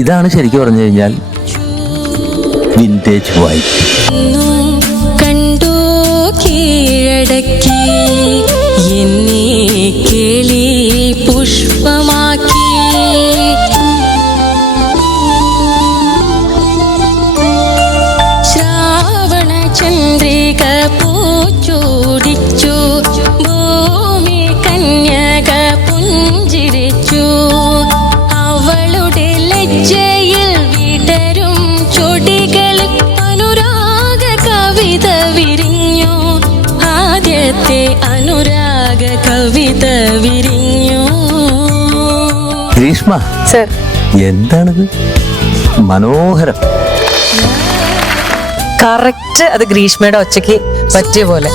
ഇതാണ് ശരിക്കും പറഞ്ഞു കഴിഞ്ഞാൽ വിന്റേജ് വൈബ്. കണ്ടു കീഴടക്കി എന്നെ കിളി പുഷ്പമാക്കി. ശ്രാവണ ചന്ദ്രിക പൂച്ചൂടിച്ചു, ഭൂമി കന്യക പുഞ്ചിരിച്ചു. അവളുടെ ലജ്ജയിൽ വിടരും ചൊടികളിൽ അനുരാഗ കവിത വിരിഞ്ഞു. ആദ്യത്തെ അനുരാഗ കവിത വിരിഞ്ഞു. ഗ്രീഷ്മ സർ, എന്താണിത്? മനോഹരം. കറക്റ്റ് അത് ഗ്രീഷ്മയുടെ ഒച്ചയ്ക്ക് പറ്റിയ പോലെ.